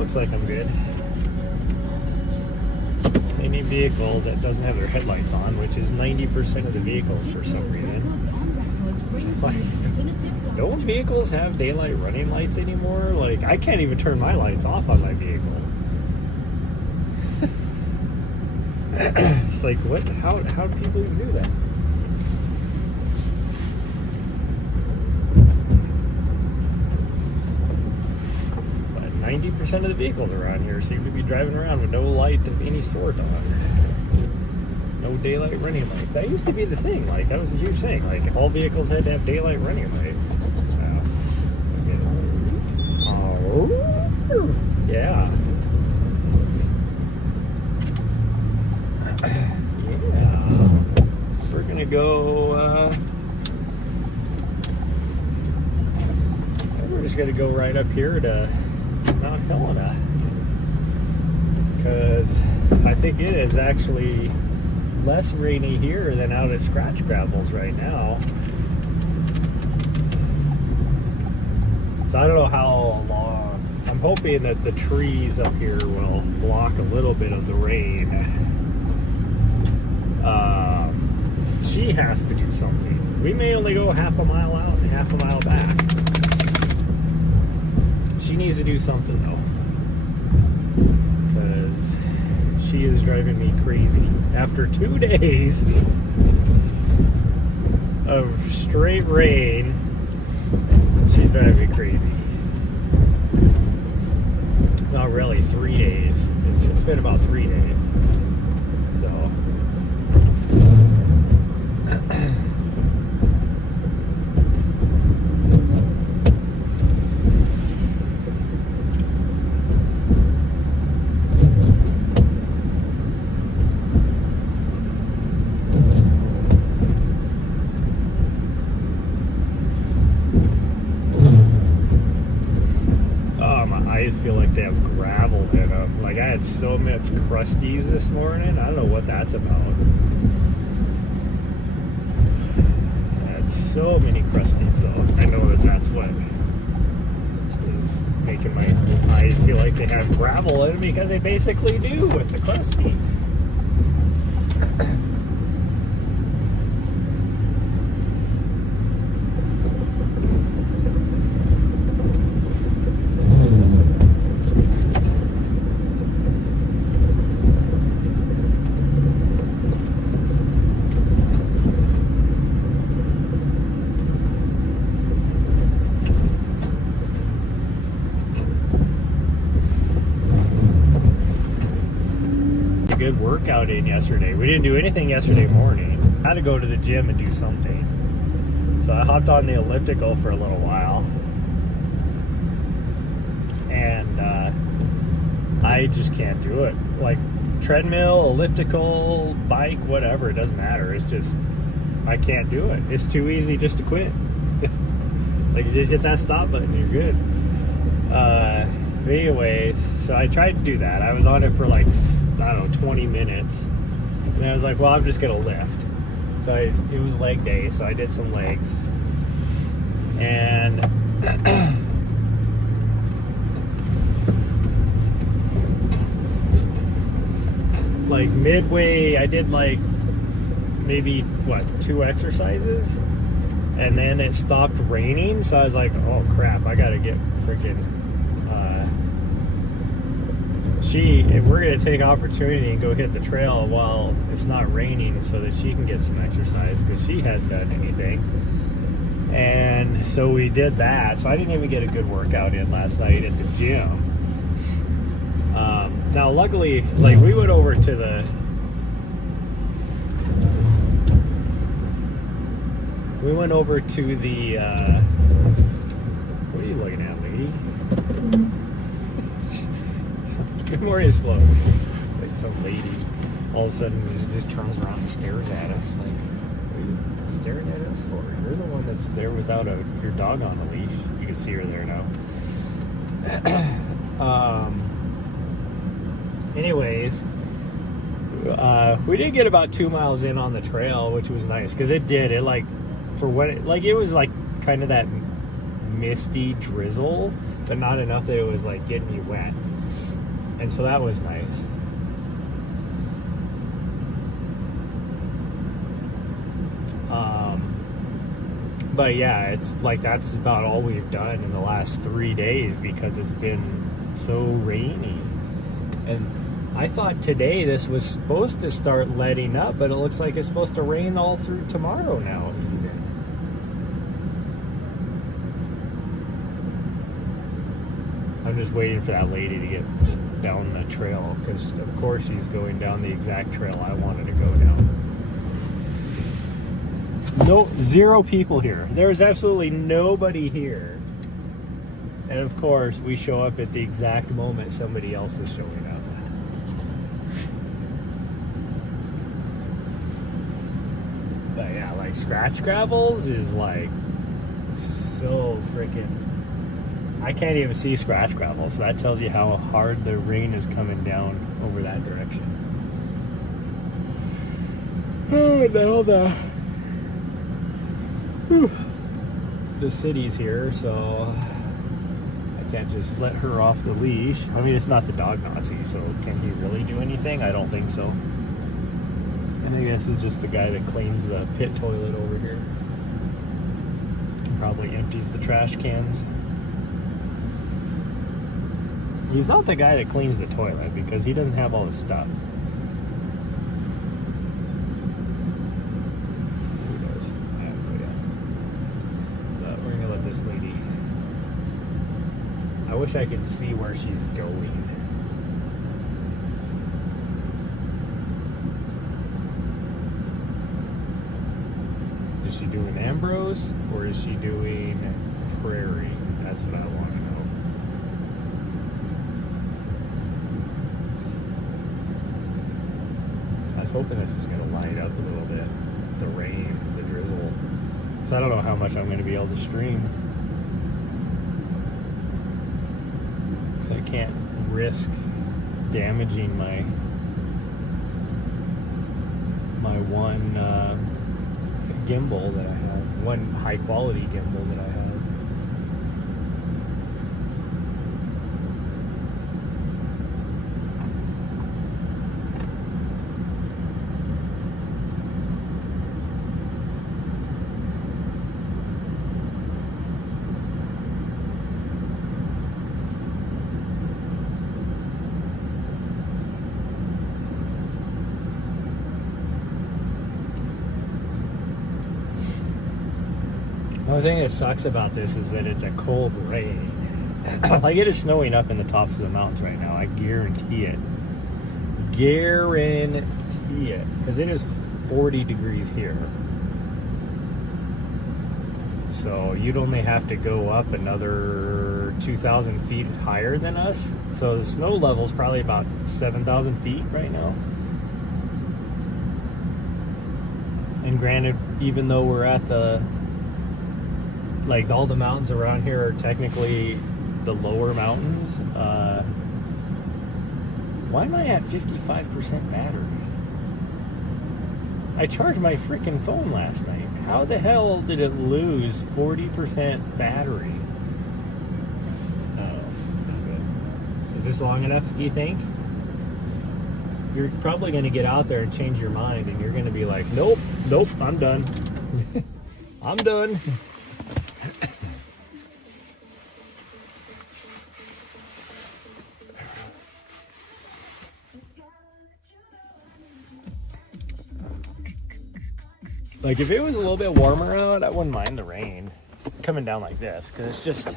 looks like I'm good. Any vehicle that doesn't have their headlights on, which is 90% of the vehicles for some reason. Like, don't vehicles have daylight running lights anymore? Like, I can't even turn my lights off on my vehicle. It's like, what? How do people even do that? But 90% of the vehicles around here seem to be driving around with no light of any sort on. No daylight running lights. That used to be the thing. Like, that was a huge thing. Like, all vehicles had to have daylight running lights. Oh, yeah. We're gonna go, we're just gonna go right up here to Mount Helena, because I think it is actually less rainy here than out at Scratch Gravels right now. So I don't know how long. I'm hoping that the trees up here will block a little bit of the rain. She has to do something. We may only go half a mile out and half a mile back. She needs to do something though, because she is driving me crazy. After 2 days of straight rain, she's driving me crazy. Not really, 3 days. It's been about 3 days. So I just feel like they have gravel in them. Like, I had so much crusties this morning. I don't know what that's about. I had so many crusties though. I know that's what is making my eyes feel like they have gravel in them, because they basically do with the crusties. Good workout in yesterday. We didn't do anything yesterday morning. I had to go to the gym and do something. So I hopped on the elliptical for a little while. And I just can't do it. Like, treadmill, elliptical, bike, whatever, it doesn't matter. It's just, I can't do it. It's too easy just to quit. Like, you just hit that stop button, you're good. Anyways, so I tried to do that. I was on it for like, I don't know, 20 minutes. And I was like, well, I'm just going to lift. So it was leg day, so I did some legs. And like midway, I did like maybe, 2 exercises? And then it stopped raining, so I was like, oh crap, I got to get freaking... we're going to take opportunity and go hit the trail while it's not raining so that she can get some exercise, because she hadn't done anything. And so we did that. So I didn't even get a good workout in last night at the gym. Now luckily, like, we went over to the what are you looking at, lady? Good morning, explode. Like some lady all of a sudden just turns around and stares at us. Like, what are you staring at us for? You're the one that's there without your dog on a leash. You can see her there now. Anyways, we did get about 2 miles in on the trail, which was nice, because it like, for what it was like kind of that misty drizzle, but not enough that it was like getting you wet. And so that was nice. But yeah, it's like that's about all we've done in the last 3 days because it's been so rainy. And I thought today this was supposed to start letting up, but it looks like it's supposed to rain all through tomorrow now. I'm just waiting for that lady to get down the trail because of course she's going down the exact trail I wanted to go down. No, 0 people here. There's absolutely nobody here. And of course, we show up at the exact moment somebody else is showing up. But yeah, like scratch gravels is like so freaking... I can't even see scratch gravel, so that tells you how hard the rain is coming down over that direction. Oh, now the city's here, so I can't just let her off the leash. I mean, it's not the dog Nazi, so can he really do anything? I don't think so. And I guess it's just the guy that cleans the pit toilet over here. He probably empties the trash cans. He's not the guy that cleans the toilet because he doesn't have all the stuff. I wish I could see where she's going. Is she doing Ambrose or is she doing Prairie? That's what I want to know. I was hoping this is going to line up a little bit. The rain, the drizzle. So I don't know how much I'm going to be able to stream. I can't risk damaging my one gimbal that I have, one high quality gimbal that I have. The thing that sucks about this is that it's a cold rain. Like it is snowing up in the tops of the mountains right now. I guarantee it. Guarantee it. Because it is 40 degrees here. So you'd only have to go up another 2,000 feet higher than us. So the snow level is probably about 7,000 feet right now. And granted, even though we're at the... like all the mountains around here are technically the lower mountains. Why am I at 55% battery? I charged my freaking phone last night. How the hell did it lose 40% battery? Oh, not good. Is this long enough, do you think? You're probably going to get out there and change your mind, and you're going to be like, nope, I'm done. I'm done. Like, if it was a little bit warmer out, I wouldn't mind the rain coming down like this, because it's just,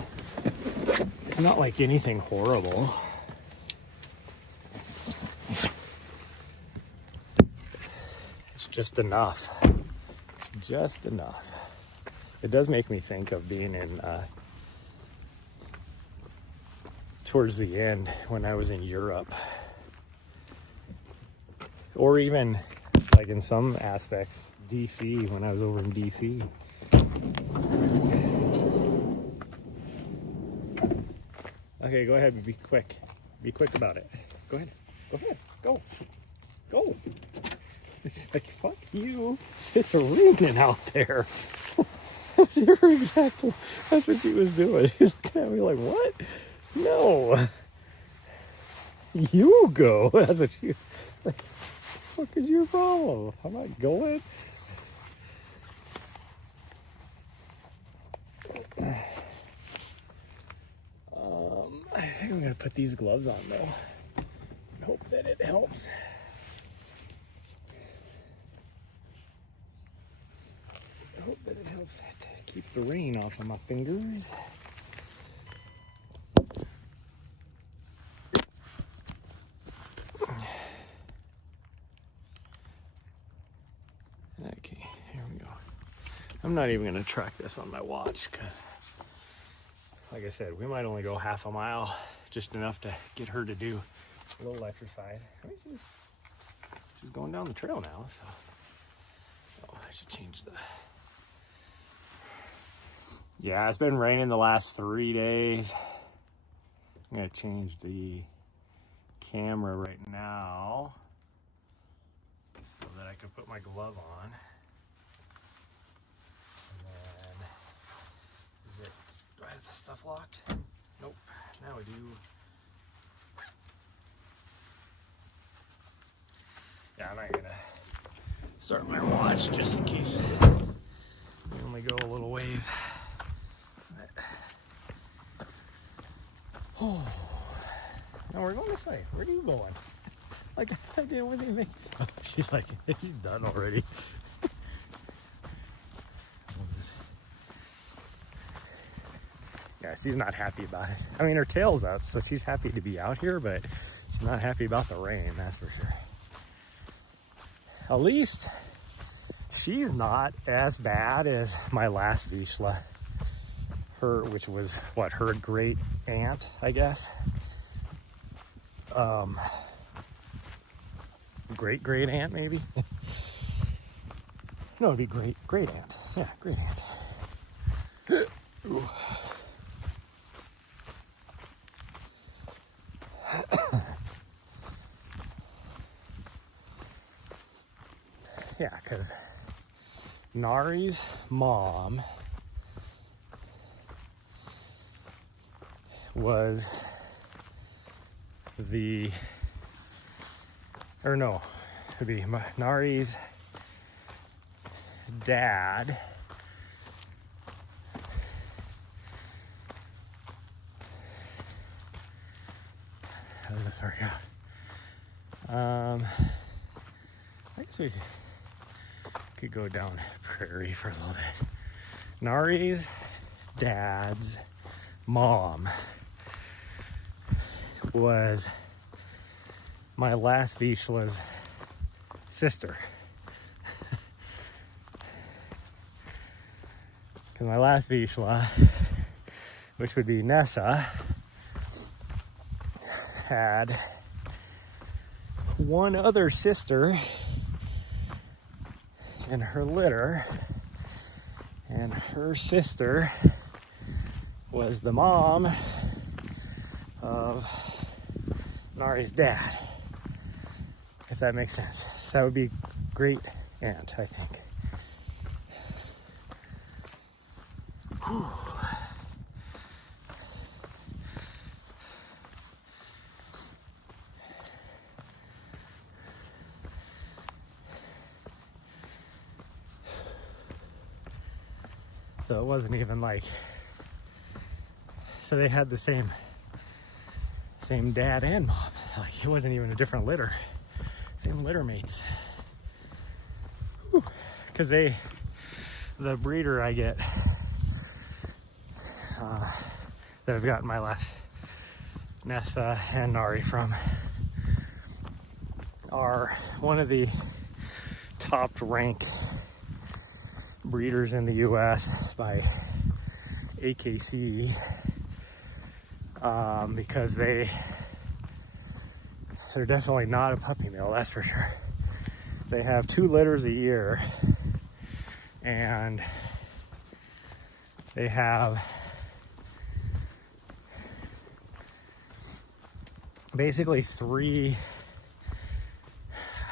it's not like anything horrible. It's just enough. It's just enough. It does make me think of being in, towards the end when I was in Europe. Or even, like in some aspects, DC, when I was over in DC. Okay, go ahead and be quick. Be quick about it. Go ahead. Go ahead. Go. Go. It's like, fuck you. It's raining out there. That's what she was doing. She's looking at me like, what? No. You go. That's what you. Like, what is your problem? I'm not going. I think I'm gonna put these gloves on though. Hope that it helps. I hope that it helps to keep the rain off of my fingers. Okay, here we go. I'm not even gonna track this on my watch because, like I said, we might only go half a mile, just enough to get her to do a little exercise. I mean, she's going down the trail now, so I should change the. Yeah, it's been raining the last 3 days. I'm gonna change the camera right now so that I can put my glove on. And then, do I have the stuff locked? Nope, now I do. Yeah, I'm not gonna start my watch just in case we only go a little ways. Oh, now we're going this way. Where are you going? Like, I didn't want to make. Oh, she's like, she's done already. Yeah, she's not happy about it. I mean, her tail's up, so she's happy to be out here, but she's not happy about the rain, that's for sure. At least she's not as bad as my last Vizsla. Which was what, her great aunt, I guess. Great aunt, maybe. No, it'd be great aunt. Yeah, great aunt. Ooh. Yeah, because Nahri's mom was it'd be Nahri's dad how does this work out? I guess we could go down prairie for a little bit. Nahri's dad's mom was my last Vizsla's sister. Because my last Vizsla, which would be Nessa, had one other sister in her litter, and her sister was the mom of Nahri's dad, if that makes sense. So that would be great aunt, I think. Whew. So it wasn't even like, so they had the same dad and mom. Like, it wasn't even a different litter. Same litter mates. Because the breeder I get, that I've gotten my last Nessa and Nahri from, are one of the top ranked breeders in the US by AKC, because they're definitely not a puppy mill, that's for sure. They have 2 litters a year, and they have basically 3,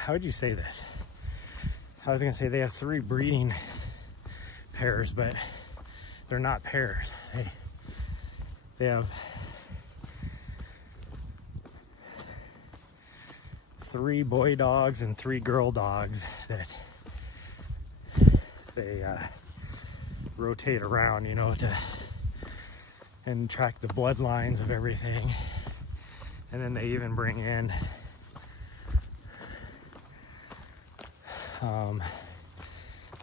how would you say this? I was gonna say they have 3 breeding pairs, but they're not pairs. They have 3 boy dogs and 3 girl dogs that they rotate around, you know, and track the bloodlines of everything. And then they even bring in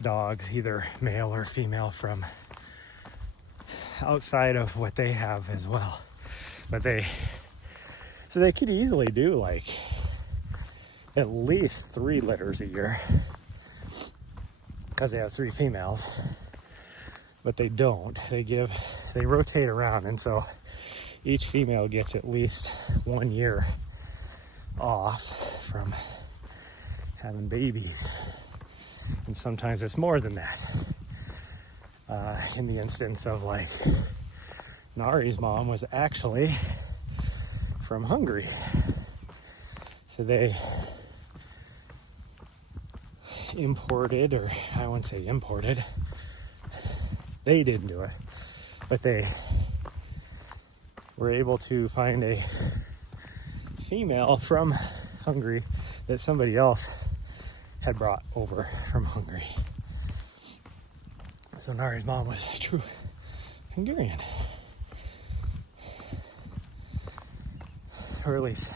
dogs, either male or female, from outside of what they have as well. But they could easily do like at least 3 litters a year because they have 3 females. But they don't. They rotate around, and so each female gets at least 1 year off from having babies. And sometimes it's more than that. In the instance of like Nahri's mom was actually from Hungary. So they imported, or I wouldn't say imported, they didn't do it, but they were able to find a female from Hungary that somebody else had brought over from Hungary. So Nahri's mom was a true Hungarian. Or at least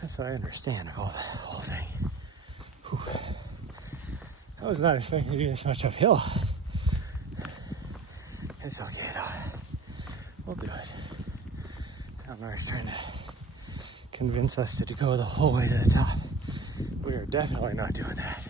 that's what I understand of all the whole thing. Whew. I was not expecting to do this much uphill. It's okay though. We'll do it. Now Nahri's trying to convince us to go the whole way to the top. We are definitely not doing that.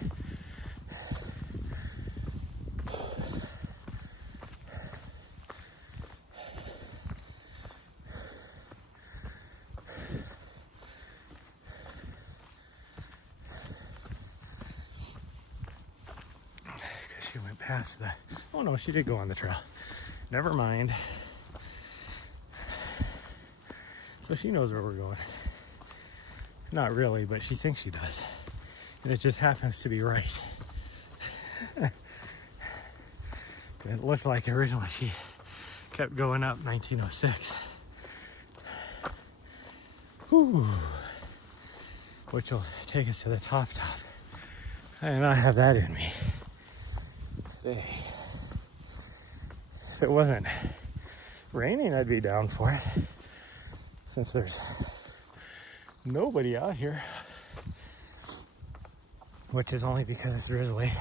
She went past the... Oh no, she did go on the trail. Never mind. So she knows where we're going. Not really, but she thinks she does. And it just happens to be right. It looked like originally she kept going up 1906. Whew. Which will take us to the top. I do not have that in me today. If it wasn't raining, I'd be down for it. Since there's nobody out here, which is only because it's drizzly.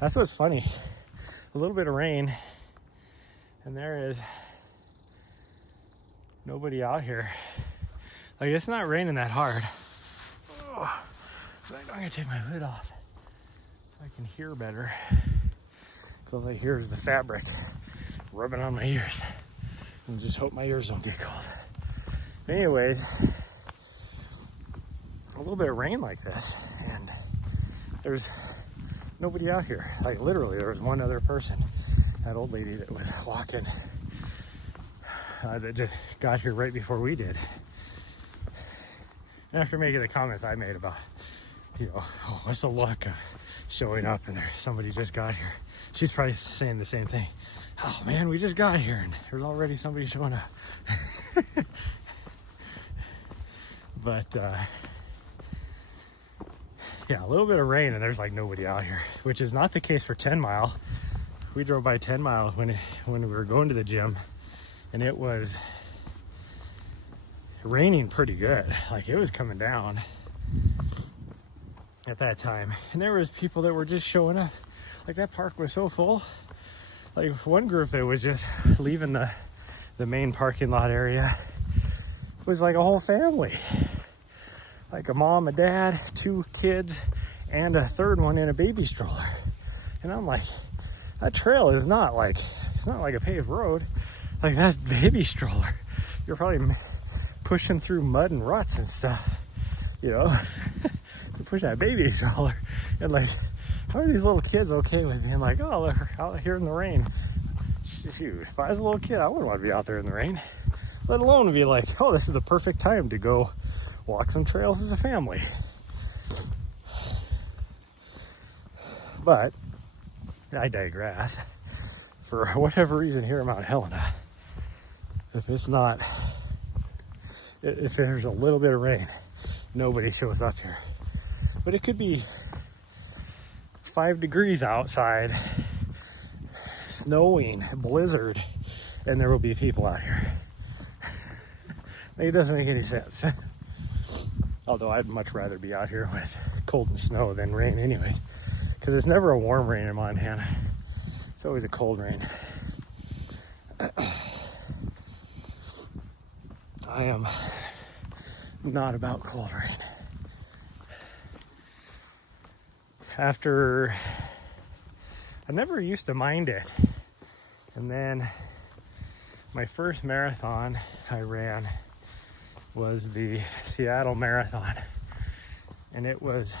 That's what's funny. A little bit of rain, and there is nobody out here. Like, it's not raining that hard. Oh, I'm gonna take my hood off so I can hear better. Because all I hear is the fabric rubbing on my ears. And just hope my ears don't get cold. Anyways, a little bit of rain like this, and there's nobody out here. Like, literally, there was one other person, that old lady that was walking, that just got here right before we did. And after making the comments I made about, you know, oh, what's the luck of showing up and somebody just got here, she's probably saying the same thing. Oh man, we just got here and there's already somebody showing up. But yeah, a little bit of rain and there's like nobody out here, which is not the case for 10 Mile. We drove by 10 Mile when we were going to the gym, and it was raining pretty good. Like, it was coming down at that time, and there was people that were just showing up. Like, that park was so full. Like, one group that was just leaving the main parking lot area was like a whole family. Like a mom, a dad, 2 kids, and a third one in a baby stroller. And I'm like, that trail is not like, it's not like a paved road. Like, that baby stroller, you're probably pushing through mud and ruts and stuff, you know. You push that baby stroller, and like, how are these little kids okay with being like, oh, they're out here in the rain? Shoot, if I was a little kid, I wouldn't want to be out there in the rain, let alone be like, oh, this is the perfect time to go walk some trails as a family. But I digress. For whatever reason here in Mount Helena, if there's a little bit of rain, nobody shows up here. But it could be 5 degrees outside, snowing, blizzard, and there will be people out here. It doesn't make any sense. Although I'd much rather be out here with cold and snow than rain anyways, because it's never a warm rain in Montana. It's always a cold rain. I am not about cold rain. I never used to mind it. And then my first marathon I ran was the Seattle Marathon. And it was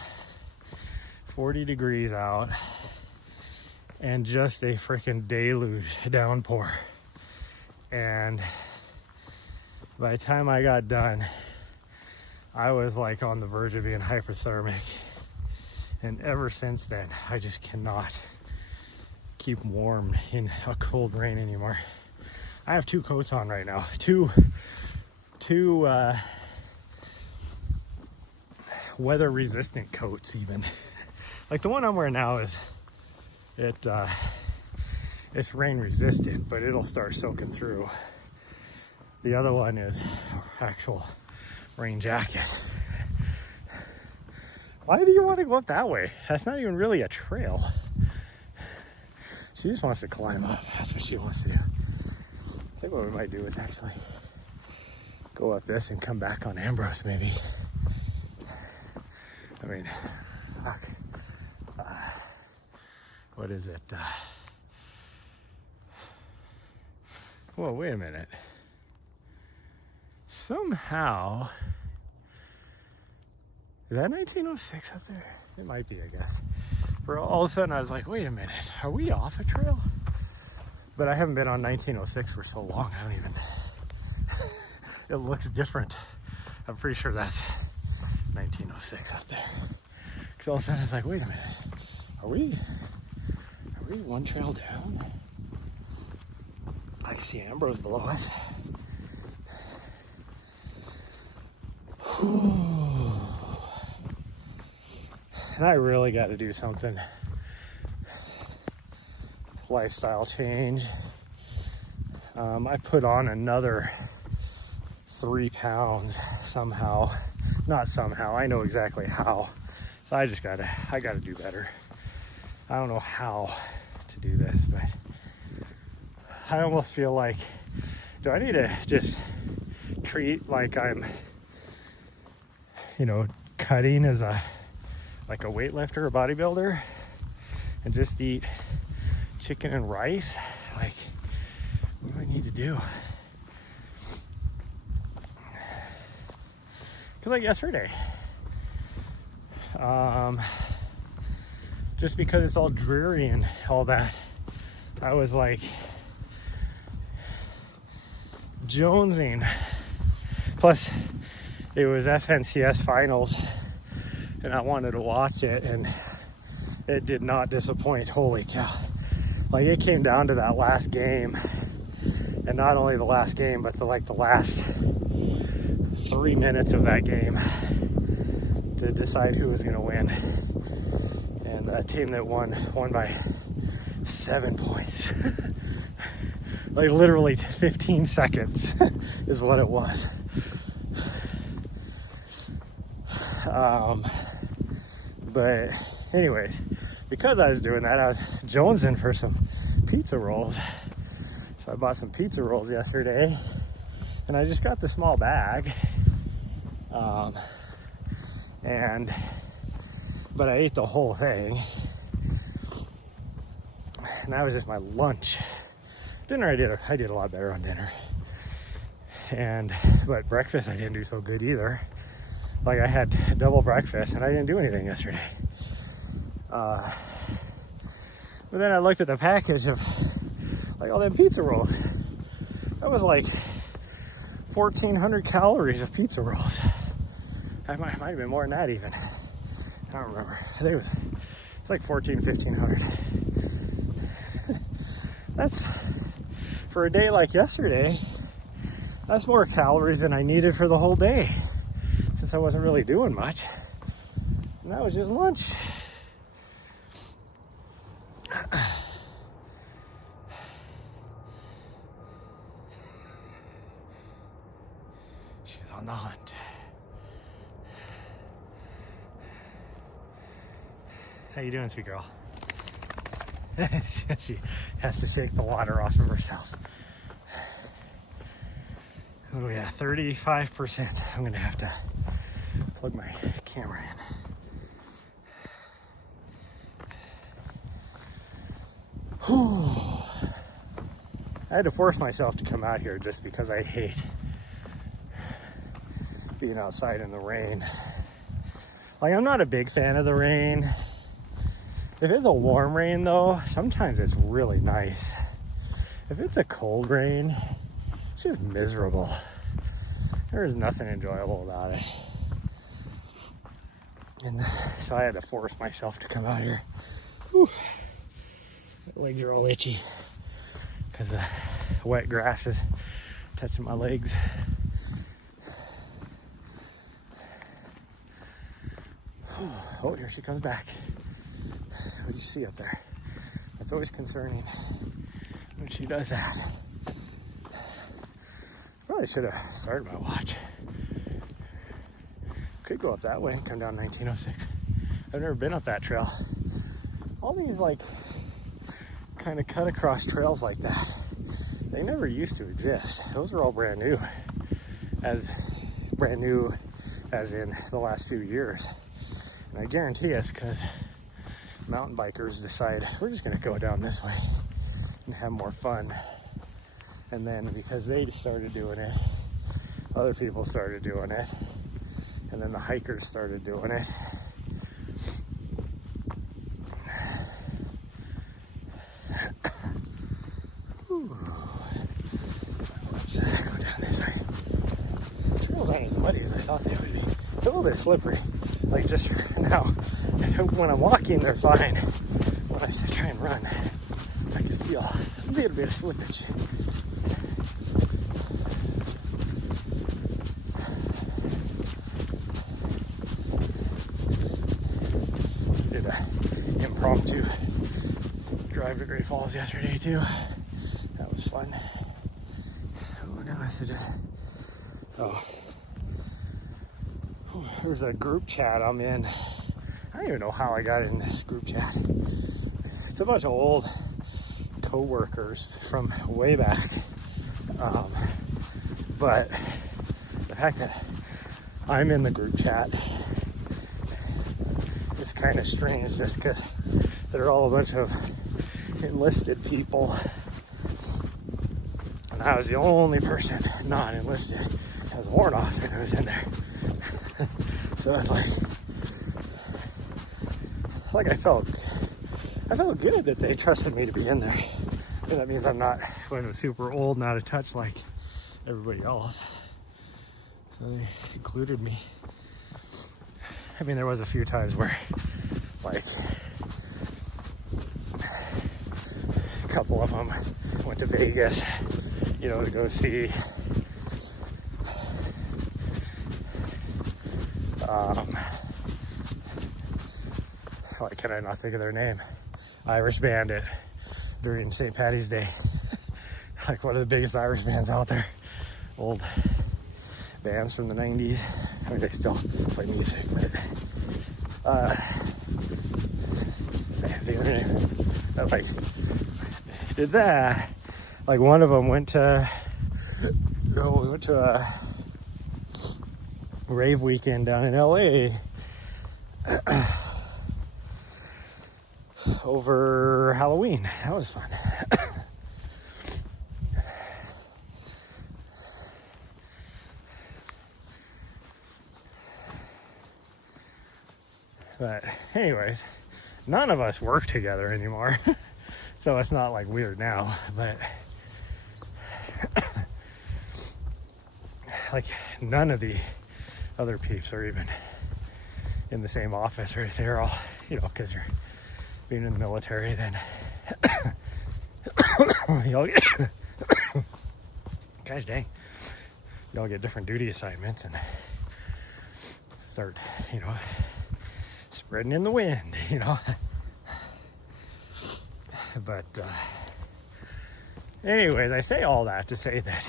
40 degrees out and just a freaking deluge downpour. And by the time I got done, I was like on the verge of being hypothermic. And ever since then, I just cannot keep warm in a cold rain anymore. I have 2 coats on right now. Two weather resistant coats even. Like the one I'm wearing now it's rain resistant, but it'll start soaking through. The other one is actual rain jacket. Why do you want to go up that way? That's not even really a trail. She just wants to climb up. That's what she wants to do. I think what we might do is actually go up this and come back on Ambrose maybe. I mean, fuck. What is it? Whoa, wait a minute. Somehow, is that 1906 up there? It might be, I guess. For all of a sudden, I was like, wait a minute, are we off a trail? But I haven't been on 1906 for so long, I don't even, it looks different. I'm pretty sure that's 1906 up there. Because all of a sudden, I was like, wait a minute, are we one trail down? I can see Ambrose below us. And I really got to do something. Lifestyle change. I put on another 3 pounds somehow. Not somehow, I know exactly how. So I gotta do better. I don't know how to do this, but I almost feel like, do I need to just treat like I'm, cutting as like a weightlifter or bodybuilder and just eat chicken and rice? Like, what do I need to do? Because like yesterday, just because it's all dreary and all that, I was like jonesing. Plus it was FNCS finals and I wanted to watch it, and it did not disappoint. Holy cow. Like, it came down to that last game, and not only the last game, but the last 3 minutes of that game to decide who was going to win. And the team that won by 7 points. Like, literally 15 seconds is what it was. But anyways, because I was doing that, I was jonesing for some pizza rolls. So I bought some pizza rolls yesterday, and I just got the small bag. But I ate the whole thing, and that was just my lunch. Dinner, I did a lot better on dinner, but breakfast I didn't do so good either. Like, I had double breakfast and I didn't do anything yesterday. But then I looked at the package of like all them pizza rolls. That was like 1,400 calories of pizza rolls. It might have been more than that even. I don't remember. I think it's like 1,500. That's, for a day like yesterday, that's more calories than I needed for the whole day. since I wasn't really doing much. And that was just lunch. She's on the hunt. How you doing, sweet girl? She has to shake the water off of herself. Oh yeah, 35%. I'm gonna have to plug my camera in. I had to force myself to come out here just because I hate being outside in the rain. Like, I'm not a big fan of the rain. If it's a warm rain though, sometimes it's really nice. If it's a cold rain, it's just miserable. There's nothing enjoyable about it. And so I had to force myself to come out here. Whew. My legs are all itchy because the wet grass is touching my legs. Oh, here she comes back. What did you see up there? That's always concerning when she does that. Probably should have started my watch. Could go up that way and come down 1906. I've never been up that trail. All these like kind of cut across trails like that, they never used to exist. Those are all brand new as in the last few years. And I guarantee it's because mountain bikers decide we're just going to go down this way and have more fun. And then because they started doing it, other people started doing it. And then the hikers started doing it. Let's go down this way. Trails aren't as muddy as I thought they would be. They're a little bit slippery. Like just now, when I'm walking, they're fine. When I try and run, I can feel a little bit of slippage. Did an impromptu drive to Great Falls yesterday too. That was fun. Oh, now I have to just. Oh. There's a group chat I'm in. I don't even know how I got in this group chat. It's a bunch of old co-workers from way back. But the fact that I'm in the group chat is kind of strange just because they're all a bunch of enlisted people. And I was the only person not enlisted. I was a warrant officer who was in there. So it's like I felt good that they trusted me to be in there. And that means I wasn't super old and out of touch like everybody else. So they included me. I mean, there was a few times where, like, a couple of them went to Vegas, to go see why can I not think of their name? Irish Bandit during St. Patty's Day. Like one of the biggest Irish bands out there. Old bands from the 90s. I mean, they still play music, but the other name, like, did that. Like one of them went to a rave weekend down in LA over Halloween. That was fun. But anyways, none of us work together anymore. So it's not like weird now, but like none of the other peeps are even in the same office, or they're all, because you're being in the military, then y'all get gosh dang, y'all get different duty assignments, and start, you know, spreading in the wind, you know. But anyways, I say all that to say that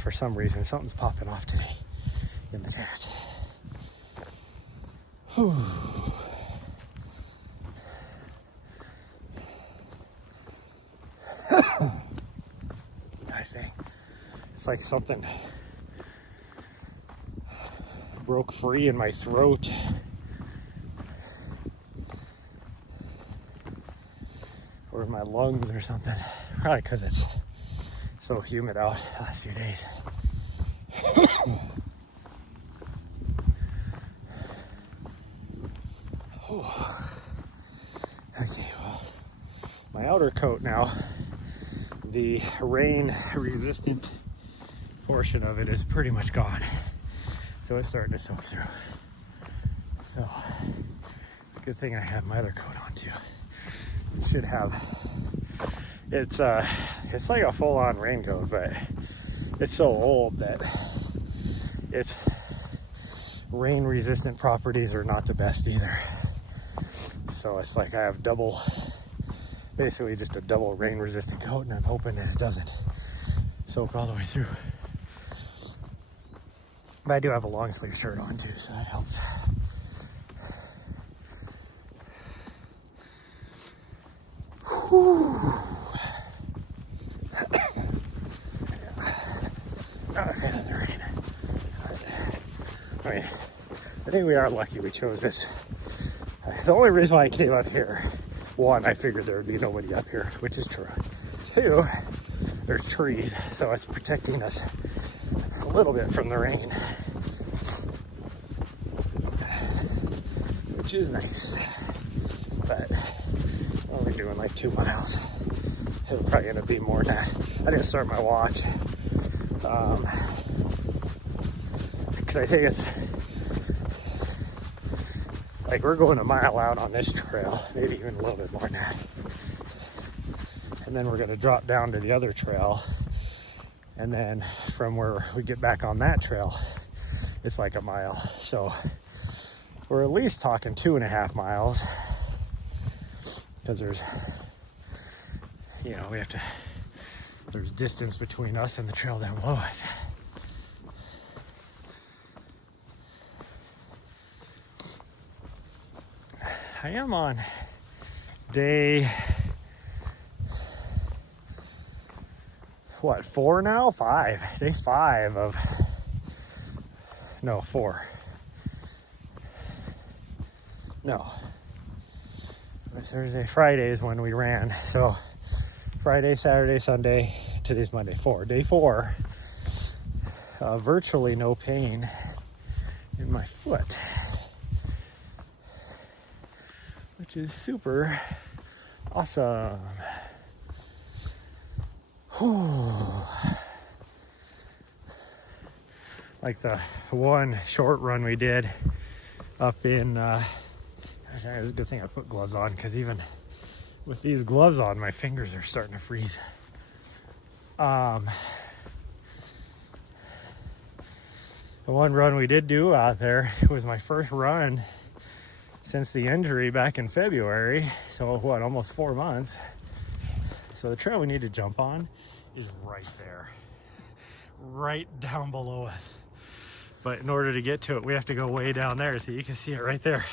for some reason something's popping off today in the tent. Whew. I think it's like something broke free in my throat. Or my lungs or something. Probably because it's so humid out the last few days. Okay, well, my outer coat now, the rain resistant portion of it is pretty much gone. So it's starting to soak through. So it's a good thing I have my other coat on too. It should have, it's like a full-on raincoat, but it's so old that its rain resistant properties are not the best either. So it's like I have basically just a double rain resistant coat, and I'm hoping that it doesn't soak all the way through. But I do have a long sleeve shirt on too, so that helps. Whew. Okay, then the rain. I mean, I think we are lucky we chose this. The only reason why I came up here, one, I figured there would be nobody up here, which is true. Two, there's trees, so it's protecting us a little bit from the rain, which is nice. But we're doing like 2 miles. It'll probably end up being more than that. I didn't start my watch because I think it's like we're going a mile out on this trail, maybe even a little bit more than that. And then we're going to drop down to the other trail. And then from where we get back on that trail, it's like a mile. So we're at least talking 2.5 miles. Because there's, you know, there's distance between us and the trail down below us. I am on day, 4 now? 5. Day 5 of, no, 4. No. Thursday, Friday is when we ran. So Friday, Saturday, Sunday, today's Monday, 4. Day 4, virtually no pain in my foot, which is super awesome. Whew. Like the one short run we did up in, it's a good thing I put gloves on, because even with these gloves on, my fingers are starting to freeze. The one run we did do out there, it was my first run since the injury back in February. So almost 4 months. So the trail we need to jump on is right there, right down below us. But in order to get to it, we have to go way down there. So you can see it right there.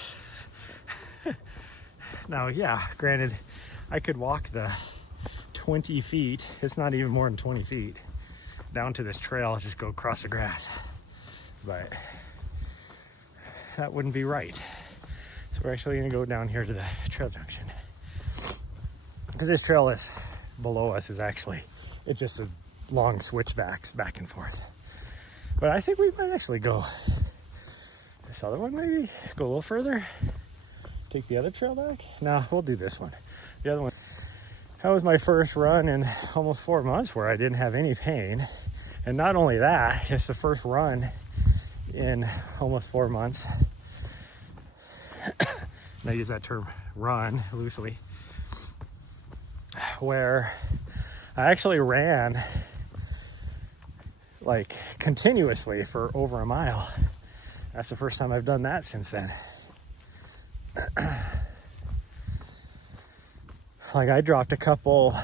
Now, yeah, granted, I could walk the 20 feet. It's not even more than 20 feet down to this trail, just go across the grass. But that wouldn't be right. So we're actually gonna go down here to the trail junction. Because this trail is below us is actually, it's just a long switchbacks back and forth. But I think we might actually go this other one, maybe go a little further. Take the other trail back? No, we'll do this one. The other one. That was my first run in almost 4 months where I didn't have any pain. And not only that, it's the first run in almost 4 months. And I use that term run loosely. Where I actually ran like continuously for over a mile. That's the first time I've done that since then. Like, I dropped a couple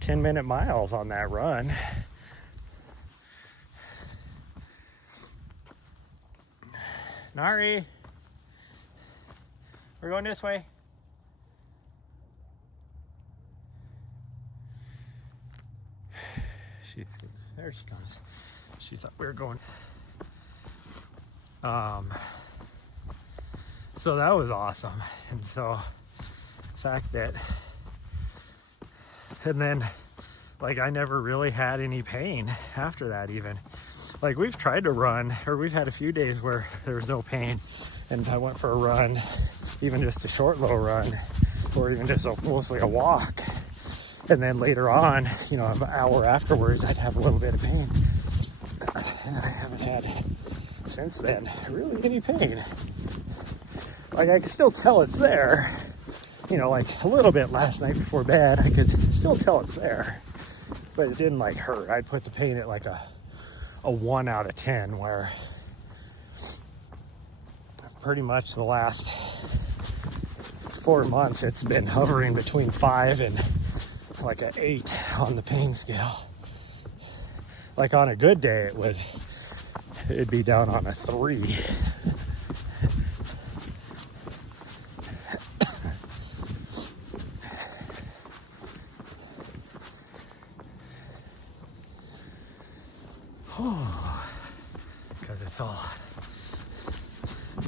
10-minute miles on that run. Nahri, we're going this way. There she comes. She thought we were going. So that was awesome. And so the fact that, and then like I never really had any pain after that even. Like, we've tried to run, or we've had a few days where there was no pain, and I went for a run, even just a short little run, or even just mostly a walk. And then later on, you know, an hour afterwards, I'd have a little bit of pain. And I haven't had, since then, really any pain. Like, I can still tell it's there. You know, like a little bit last night before bed, I could still tell it's there. But it didn't like hurt. I'd put the pain at like a 1 out of 10, where pretty much the last 4 months it's been hovering between 5 and like an 8 on the pain scale. Like on a good day it'd be down on a 3. Because it's all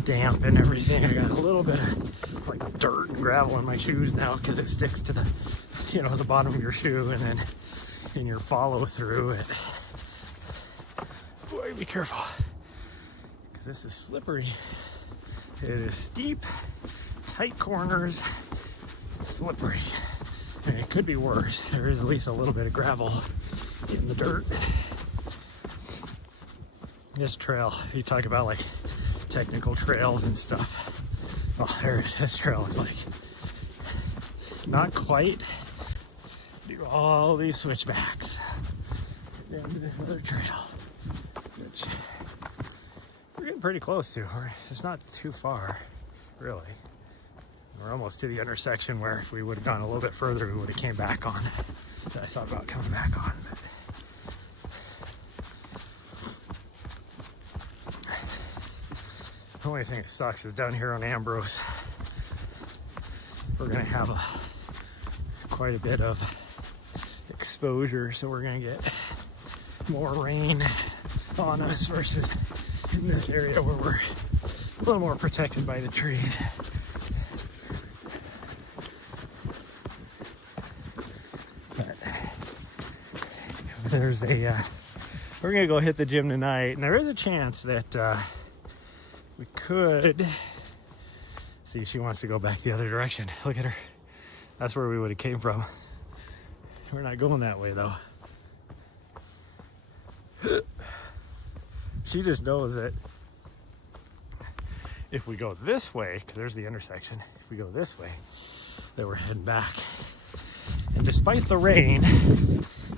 damp and everything. I got a little bit of like dirt and gravel in my shoes now because it sticks to the, you know, the bottom of your shoe, and then in your follow through it. Boy, be careful, because this is slippery. It is steep, tight corners, slippery, and it could be worse. There is at least a little bit of gravel in the dirt. This trail, you talk about like technical trails and stuff. Oh, there it is. This trail is like not quite do all these switchbacks down to this other trail, which we're getting pretty close to. It's not too far, really. We're almost to the intersection where if we would have gone a little bit further, we would have came back on. That I thought about coming back on. But the only thing that sucks is down here on Ambrose, we're gonna have quite a bit of exposure, so we're gonna get more rain on us versus in this area where we're a little more protected by the trees. But there's we're gonna go hit the gym tonight, and there is a chance that we could see. She wants to go back the other direction. Look at her. That's where we would have came from. We're not going that way though. She just knows that if we go this way, because there's the intersection, if we go this way, that we're heading back. And despite the rain,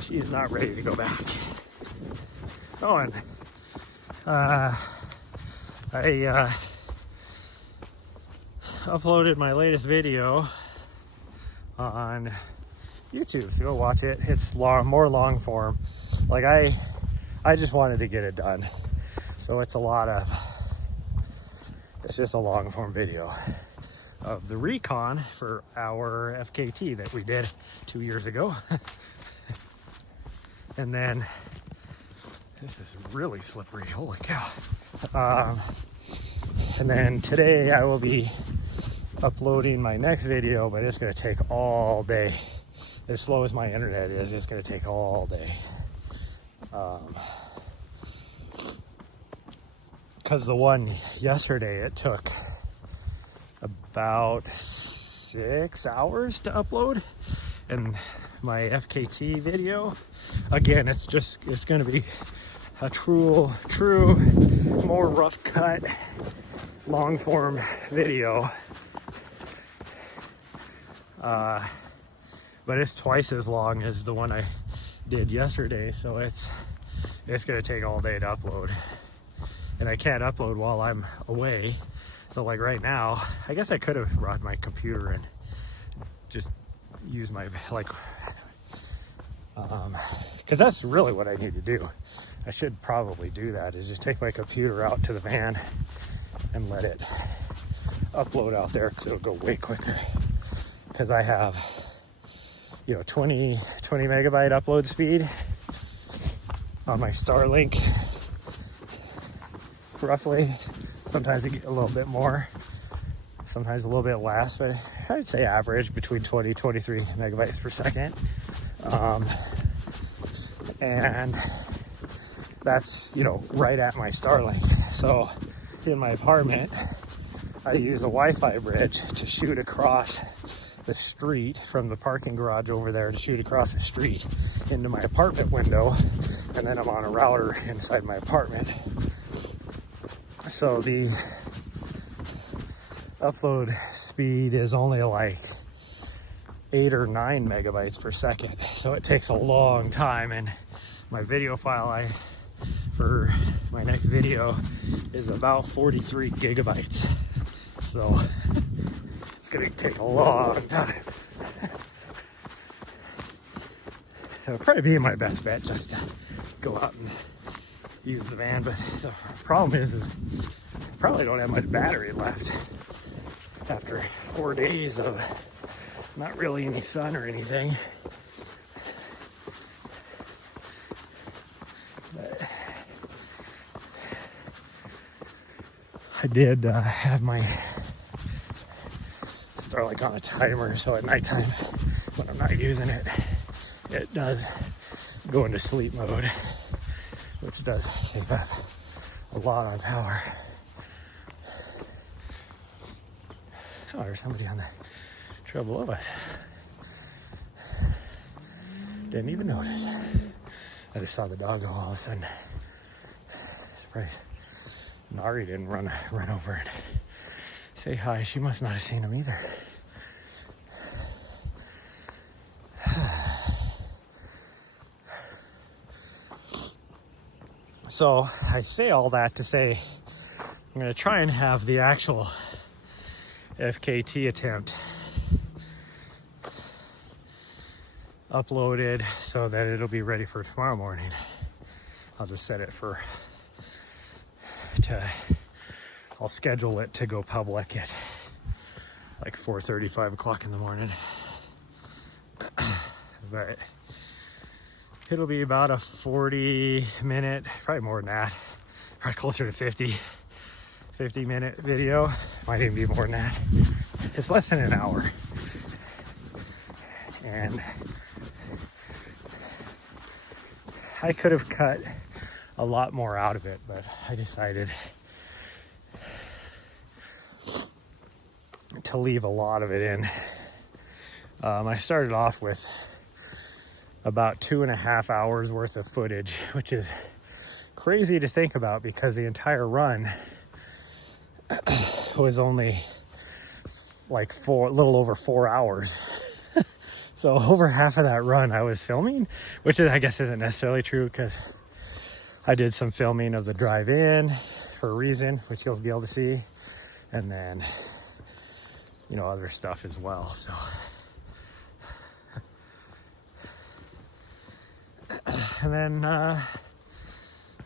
she is not ready to go back. Oh, and I uploaded my latest video on YouTube, so go watch it. It's more long form. Like I just wanted to get it done, so it's just a long form video of the recon for our FKT that we did 2 years ago. And then this is really slippery, holy cow. And then today I will be uploading my next video, but it's going to take all day. As slow as my internet is, it's going to take all day. Because the one yesterday, it took about 6 hours to upload. And my FKT video, again, it's going to be a true, more rough cut, long form video. But it's twice as long as the one I did yesterday, so it's going to take all day to upload. and I can't upload while I'm away. So like right now, I guess I could have brought my computer and just use my, like, because that's really what I need to do. I should probably do that, is just take my computer out to the van and let it upload out there, because it'll go way quicker. Because I have, you know, 20 megabyte upload speed on my Starlink, roughly. Sometimes I get a little bit more, sometimes a little bit less, but I'd say average between 20 23 megabytes per second. And that's, you know, right at my Starlink. So in my apartment, I use a Wi-Fi bridge to shoot across the street from the parking garage over there, to shoot across the street into my apartment window, and then I'm on a router inside my apartment. So the upload speed is only like 8 or 9 megabytes per second, so it takes a long time. And my video file for my next video is about 43 gigabytes, so it's gonna take a long time. So it'll probably be my best bet just to go out and use the van, but the problem is I probably don't have much battery left after 4 days of not really any sun or anything. But I did have my Starlink on a timer, so at nighttime when I'm not using it, it does go into sleep mode, which does save up a lot on power. Oh, there's somebody on the trail below us. Didn't even notice. I just saw the dog go all of a sudden. Surprised Nahri didn't run over and say hi. She must not have seen him either. So I say all that to say I'm going to try and have the actual FKT attempt uploaded so that it'll be ready for tomorrow morning. I'll just set it I'll schedule it to go public at like 4:30, 5 o'clock in the morning. But it'll be about a 40-minute, probably more than that, probably closer to 50-minute video. Might even be more than that. It's less than an hour. And I could have cut a lot more out of it, but I decided to leave a lot of it in. I started off with about 2.5 hours worth of footage, which is crazy to think about because the entire run was only like a little over 4 hours. So over half of that run I was filming, which I guess isn't necessarily true because I did some filming of the drive-in for a reason, which you'll be able to see, and then, you know, other stuff as well. So and then I'm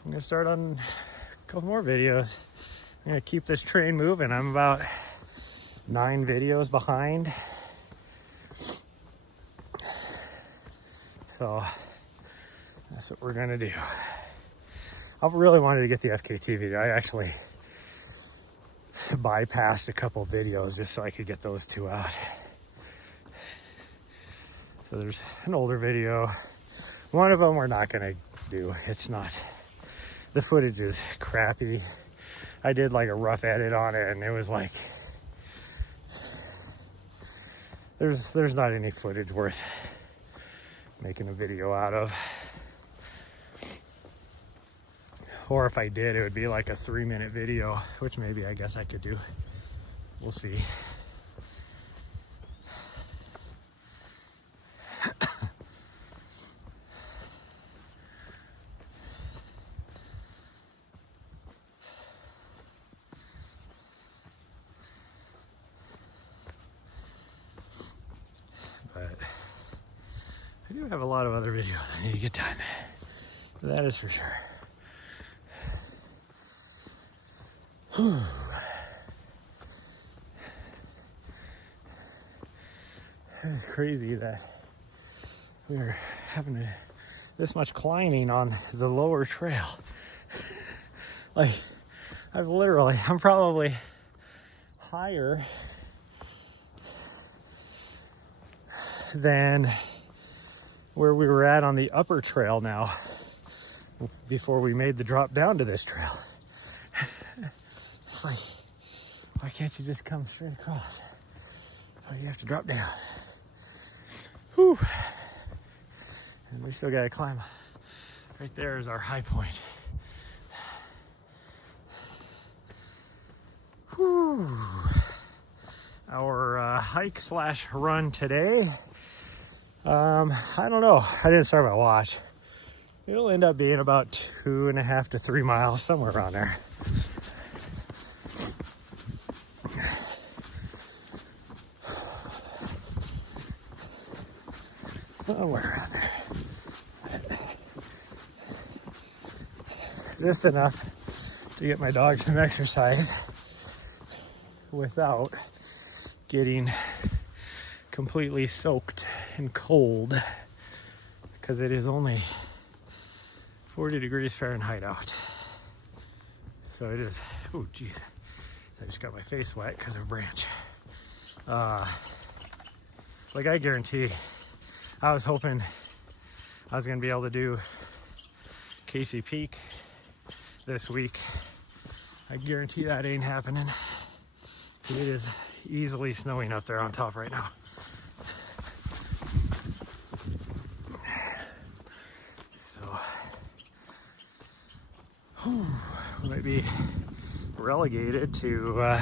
gonna start on a couple more videos. I'm gonna keep this train moving. I'm about 9 videos behind. So that's what we're gonna do. I really wanted to get the FKT video. I actually bypassed a couple videos just so I could get those 2 out. So there's an older video. One of them we're not gonna do. It's not, the footage is crappy. I did like a rough edit on it and it was like, there's not any footage worth making a video out of. Or if I did, it would be like a 3-minute video, which maybe I guess I could do. We'll see. do have a lot of other videos I need to get done. That is for sure. Whew. It's crazy that we're having this much climbing on the lower trail. Like, I'm probably higher than where we were at on the upper trail now before we made the drop down to this trail. It's like, why can't you just come straight across? Or you have to drop down. Whew. And we still gotta climb. Right there is our high point. Whew. Our hike / run today. I don't know. I didn't start my watch. It'll end up being about 2.5 to 3 miles, somewhere around there. Somewhere around there. Just enough to get my dog some exercise without getting completely soaked and cold, because it is only 40 degrees Fahrenheit out. So it is, oh geez, I just got my face wet because of a branch. Like, I guarantee, I was hoping I was gonna be able to do Casey Peak this week. I guarantee that ain't happening. It is easily snowing up there on top right now. So, we might be relegated to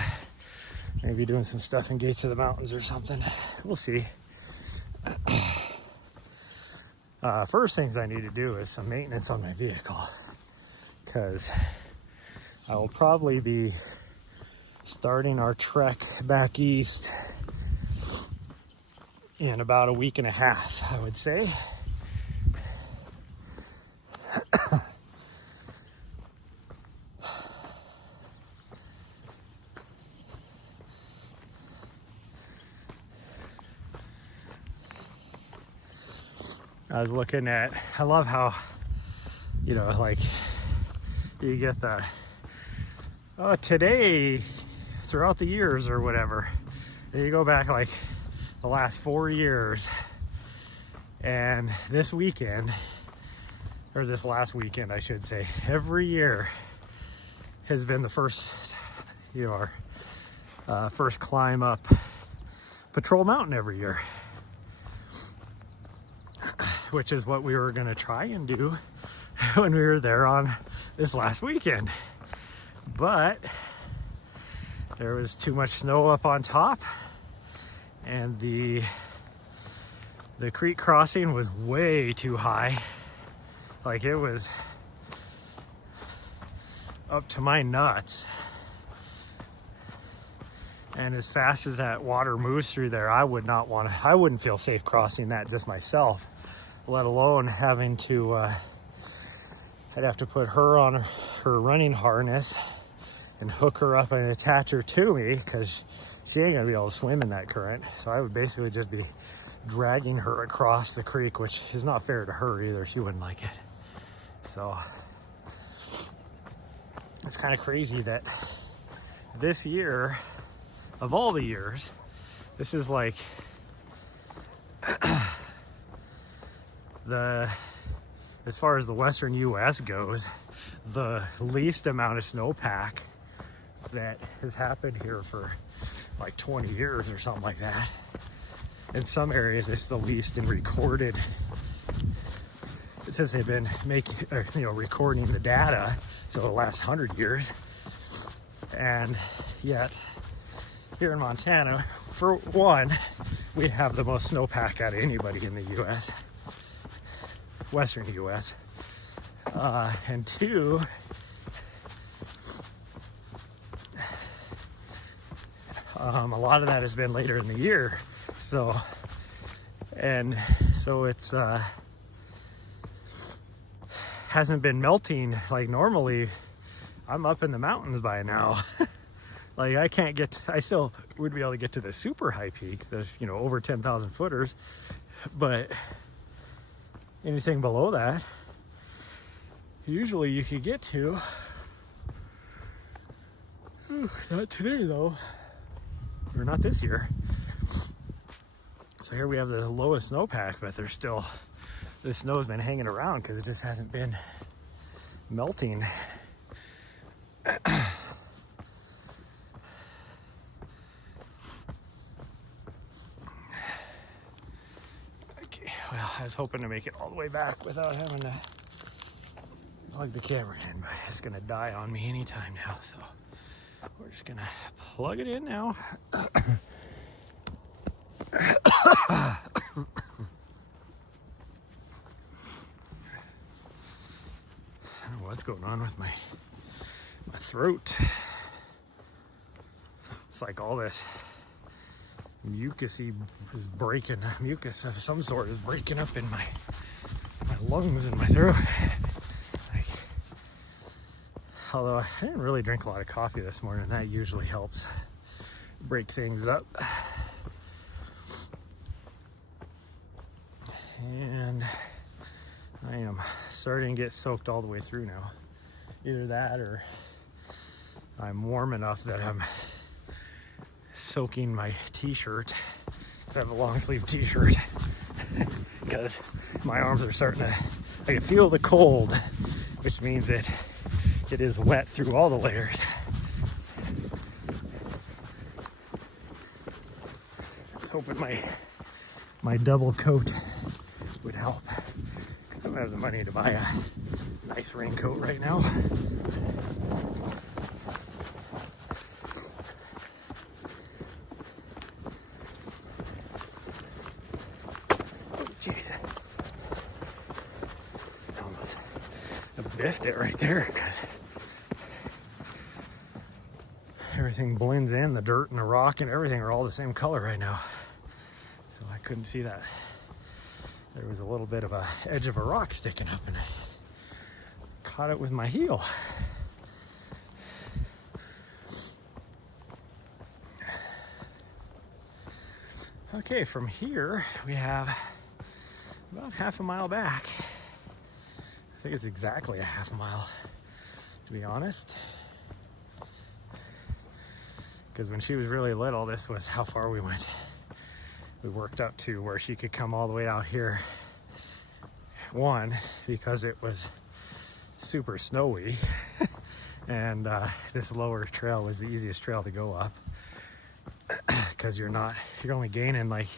maybe doing some stuff in Gates of the Mountains or something. We'll see. First things I need to do is some maintenance on my vehicle, because I will probably be starting our trek back east in about a 1.5 weeks, I would say. I was looking at, I love how, you know, like, you get the, today, throughout the years or whatever. Then you go back like the last 4 years, and this weekend, or this last weekend, I should say, every year has been the first, you know, our first climb up Patrol Mountain every year. Which is what we were gonna try and do when we were there on this last weekend. But there was too much snow up on top, and the creek crossing was way too high. Like, it was up to my nuts. And as fast as that water moves through there, I wouldn't feel safe crossing that just myself, let alone having to, I'd have to put her on her running harness and hook her up and attach her to me, because she ain't gonna be able to swim in that current. So I would basically just be dragging her across the creek, which is not fair to her either. She wouldn't like it. So it's kind of crazy that this year, of all the years, this is like as far as the western US goes, the least amount of snowpack that has happened here for like 20 years or something like that. In some areas, it's the least in recorded, since they've been recording the data, so the last 100 years. And yet, here in Montana, for one, we have the most snowpack out of anybody in the U.S., Western U.S. And two, a lot of that has been later in the year. So, And so it's hasn't been melting like normally. I'm up in the mountains by now. Like I can't get, I still would be able to get to the super high peaks, the, you know, over 10,000 footers, but anything below that, usually you could get to. Ooh, not today though, or not this year. So here we have the lowest snowpack, but there's still, the snow's been hanging around because it just hasn't been melting. Well, I was hoping to make it all the way back without having to plug the camera in, but it's gonna die on me anytime now, so we're just gonna plug it in now. I don't know what's going on with my throat. It's like all this mucusy is breaking, mucus of some sort is breaking up in my lungs and my throat. Like, although I didn't really drink a lot of coffee this morning, that usually helps break things up. And I am starting to get soaked all the way through now. Either that or I'm warm enough that I'm soaking my t-shirt. I have a long sleeve t-shirt because my arms are starting to, I can feel the cold, which means it is wet through all the layers. I was hoping my double coat would help. I don't have the money to buy a nice raincoat right now. Biffed it right there because everything blends in. The dirt and the rock and everything are all the same color right now, so I couldn't see that there was a little bit of a edge of a rock sticking up, and I caught it with my heel. Okay, from here we have about half a mile back. I think it's exactly a half mile, to be honest. Because when she was really little, this was how far we went. We worked up to where she could come all the way out here. One, because it was super snowy, and this lower trail was the easiest trail to go up. Because you're only gaining like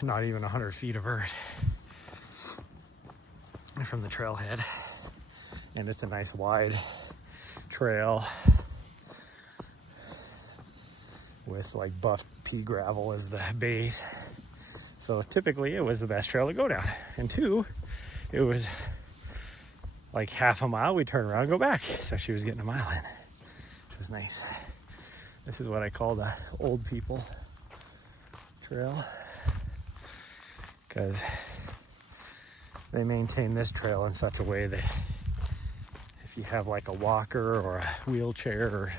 not even 100 feet of earth from the trailhead, and it's a nice wide trail with like buffed pea gravel as the base. So typically it was the best trail to go down. And two, it was like half a mile, we'd turn around and go back. So she was getting a mile in, which was nice. This is what I call the old people trail, because they maintain this trail in such a way that if you have like a walker or a wheelchair or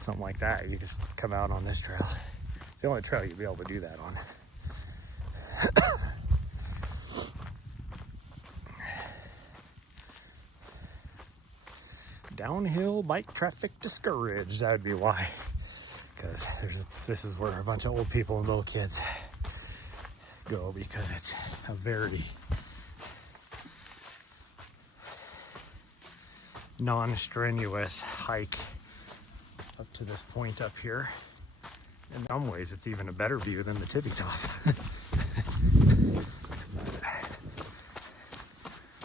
something like that, you just come out on this trail. It's the only trail you'll be able to do that on. Downhill bike traffic discouraged, that would be why. Because this is where a bunch of old people and little kids go, because it's a very non-strenuous hike up to this point up here. In some ways, it's even a better view than the tippy top.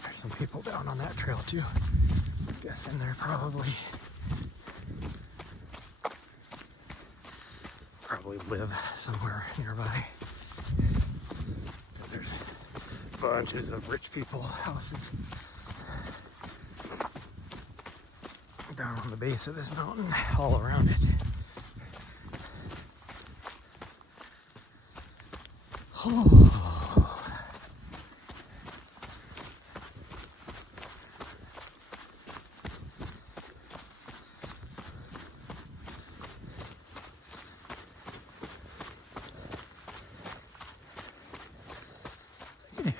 There's some people down on that trail too. I'm guessing they're probably live somewhere nearby. And there's bunches of rich people houses down on the base of this mountain, all around it. Oh.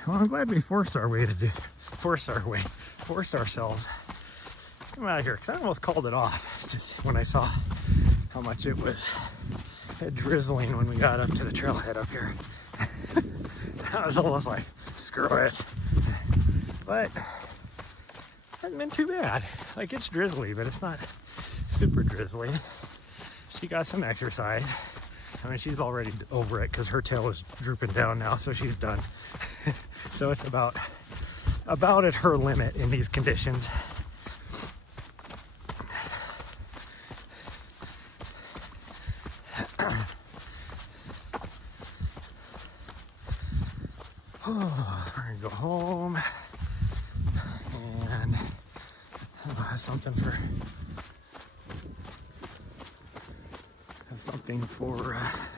Well, I'm glad we forced ourselves come out of here, because I almost called it off just when I saw how much it was drizzling when we got up to the trailhead up here. I was almost like, screw it. But it hasn't been too bad. Like, it's drizzly, but it's not super drizzly. She got some exercise. I mean, she's already over it because her tail is drooping down now, so she's done. So it's about at her limit in these conditions. Oh, we're gonna go home and have something for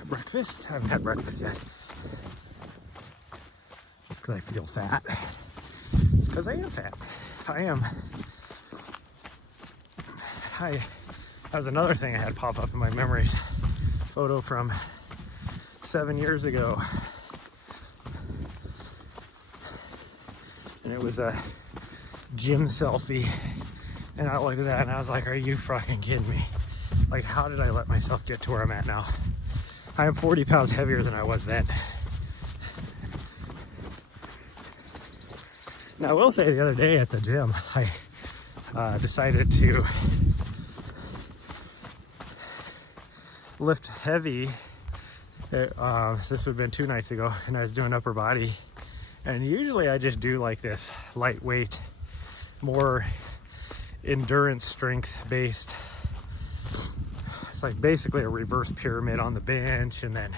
breakfast. I haven't had breakfast yet. Just because I feel fat. It's because I am fat. I am. That was another thing I had pop up in my memories. Photo from 7 years ago. And it was a gym selfie. And I looked at that and I was like, are you fucking kidding me? Like, how did I let myself get to where I'm at now? I am 40 pounds heavier than I was then. Now, I will say the other day at the gym, I decided to lift heavy. This would have been 2 nights ago, and I was doing upper body. And usually I just do like this lightweight, more endurance strength based. It's like basically a reverse pyramid on the bench, and then,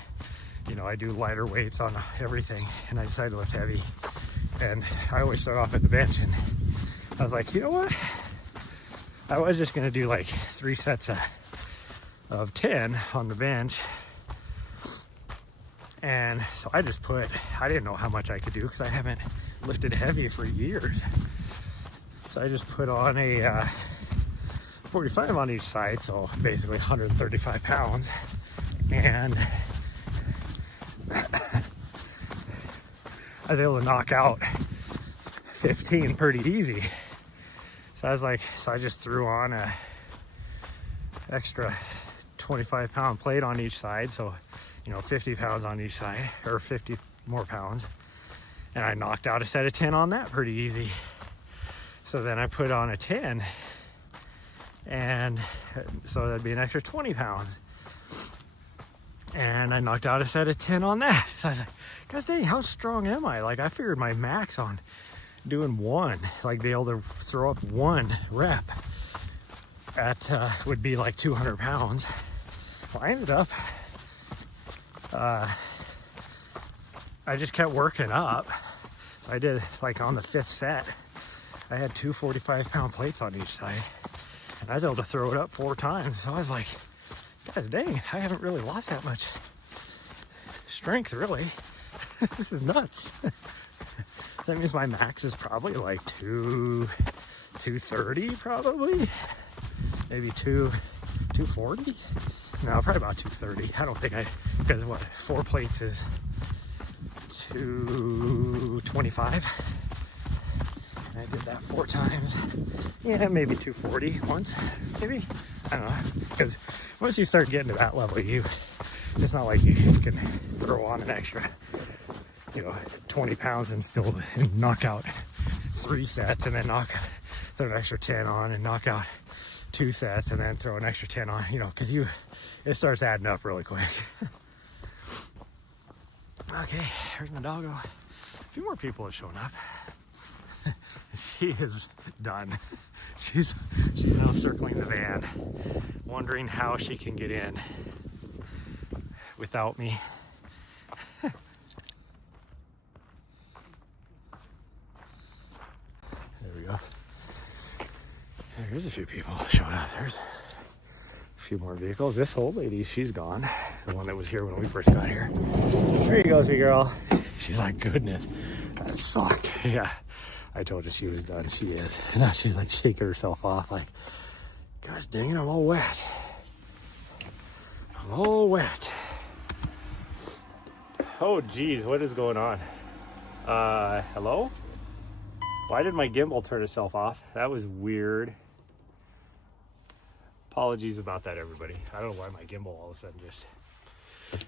you know, I do lighter weights on everything, and I decided to lift heavy. And I always start off at the bench, and I was like, you know what? I was just gonna do like 3 sets of 10 on the bench. And so I didn't know how much I could do because I haven't lifted heavy for years. So I just put on a 45 on each side, so basically 135 pounds. And I was able to knock out 15 pretty easy. So I just threw on a extra 25 pound plate on each side. So, you know, 50 pounds on each side, or 50 more pounds. And I knocked out a set of 10 on that pretty easy. So then I put on a 10, and so that'd be an extra 20 pounds. And I knocked out a set of 10 on that. So I was like, gosh dang, how strong am I? Like, I figured my max on doing one, like be able to throw up 1 rep at would be like 200 pounds. Well, I ended up, I just kept working up. So I did, like, on the 5th set, I had 2 45-pound plates on each side, and I was able to throw it up 4 times. So I was like, guys, dang, I haven't really lost that much strength, really. This is nuts. That means my max is probably like 230, probably. Maybe 240. No, probably about 230. I don't think because what, 4 plates is 225. I did that 4 times. Yeah, maybe 240 once, maybe. I don't know. Because once you start getting to that level, it's not like you can throw on an extra, 20 pounds and still knock out 3 sets, and then throw an extra 10 on and knock out 2 sets, and then throw an extra 10 on, because it starts adding up really quick. Okay, here's my doggo. A few more people have shown up. She is done. She's now circling the van, wondering how she can get in without me. There we go. There's a few people showing up. There's a few more vehicles. This old lady, she's gone. The one that was here when we first got here. There you go, sweet girl. She's like, goodness, that sucked. Yeah, I told her she was done. She is. Now she's like shaking herself off, like, gosh dang it, I'm all wet. I'm all wet. Oh geez, what is going on? Hello? Why did my gimbal turn itself off? That was weird. Apologies about that, everybody. I don't know why my gimbal all of a sudden just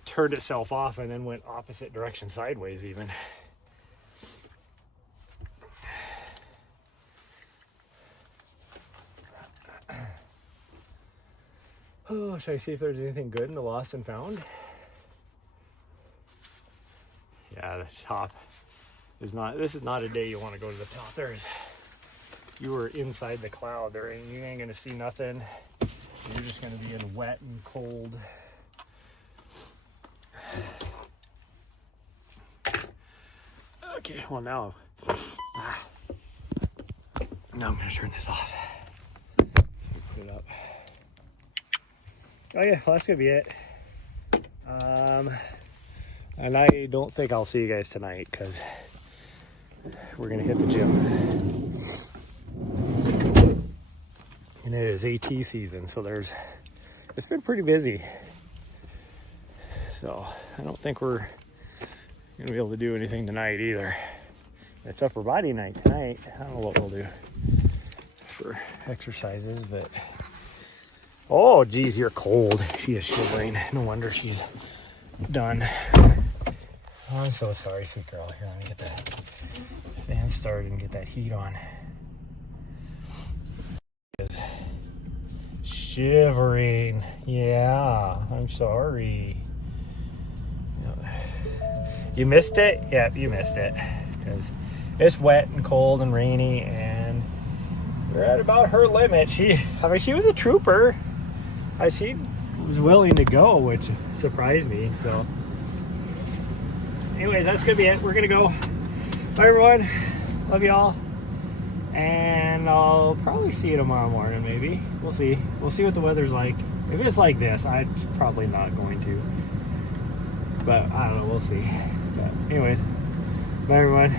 turned itself off and then went opposite direction sideways even. Oh, should I see if there's anything good in the lost and found? Yeah, the top is not, this is not a day you want to go to the top. You are inside the cloud. You ain't gonna see nothing. You're just gonna be in wet and cold. Okay, well now I'm gonna turn this off. Put it up. Oh yeah, well, that's gonna be it. And I don't think I'll see you guys tonight because we're gonna hit the gym. And it is AT season, so it's been pretty busy. So I don't think we're gonna be able to do anything tonight either. It's upper body night tonight. I don't know what we'll do for exercises, but oh geez, you're cold. She is shivering. No wonder she's done. Oh, I'm so sorry, sweet girl. Here, let me get that fan started and get that heat on. Shivering. Yeah, I'm sorry. You missed it? Yep, you missed it. Because it's wet and cold and rainy, and we're at about her limit. She was a trooper. She was willing to go, which surprised me. So, anyways, that's gonna be it. We're gonna go. Bye, everyone. Love y'all. And I'll probably see you tomorrow morning, maybe. We'll see. We'll see what the weather's like. If it's like this, I'm probably not going to. But I don't know. We'll see. But anyways, bye, everyone.